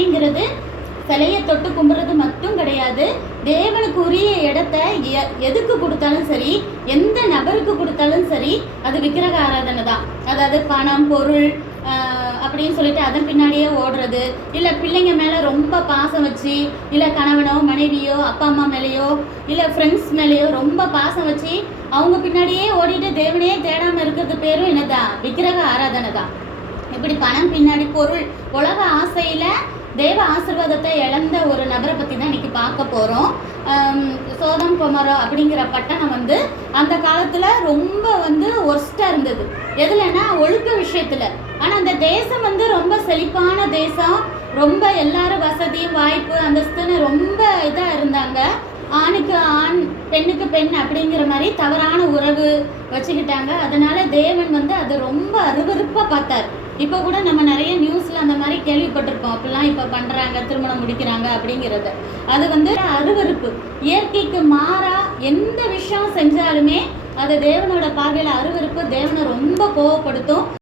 அப்படிங்கிறது சிலையை தொட்டு கும்பிட்றது மட்டும் கிடையாது. தேவனுக்கு உரிய இடத்த எதுக்கு கொடுத்தாலும் சரி, எந்த நபருக்கு கொடுத்தாலும் சரி, அது விக்கிரக ஆராதனை தான். அதாவது பணம், பொருள் அப்படின்னு சொல்லிட்டு அதன் பின்னாடியே ஓடுறது, இல்லை பிள்ளைங்க மேலே ரொம்ப பாசம் வச்சு, இல்லை கணவனோ மனைவியோ அப்பா அம்மா மேலேயோ இல்லை ஃப்ரெண்ட்ஸ் மேலேயோ ரொம்ப பாசம் வச்சு அவங்க பின்னாடியே ஓடிட்டு தேவனையே தேடாமல் இருக்கிறது பேரும் என்னதான்? விக்கிரக ஆராதனை தான். இப்படி பணம் பின்னாடி, பொருள், உலக ஆசையில் தேவ ஆசீர்வாதத்தை இழந்த ஒரு நபரை பற்றி தான் இன்றைக்கி பார்க்க போகிறோம். சோதம் கொமோரா அப்படிங்கிற பட்டணம் அந்த காலத்தில் ரொம்ப ஒர்ஸ்ட்டாக இருந்தது. எதுலன்னா ஒழுக்க விஷயத்தில். ஆனால் அந்த தேசம் ரொம்ப செழிப்பான தேசம். ரொம்ப எல்லாரும் வசதியும் வாய்ப்பு அந்தஸ்துன்னு ரொம்ப இதாக இருந்தாங்க. ஆணுக்கு ஆண் பெண்ணுக்கு பெண் அப்படிங்கிற மாதிரி தவறான உறவு வச்சுக்கிட்டாங்க. அதனால தேவன் அது ரொம்ப அருவருப்பாக பார்த்தார். இப்போ கூட நம்ம நிறைய நியூஸில் அந்த மாதிரி கேள்விப்பட்டிருப்போம். அப்படிலாம் இப்போ பண்ணுறாங்க, திருமணம் முடிக்கிறாங்க அப்படிங்கிறது. அது அருவருப்பு. இயற்கைக்கு மாறா எந்த விஷயம் செஞ்சாலுமே அது தேவனோட பார்வையில் அருவருப்பு. தேவனை ரொம்ப கோவப்படுத்தும்.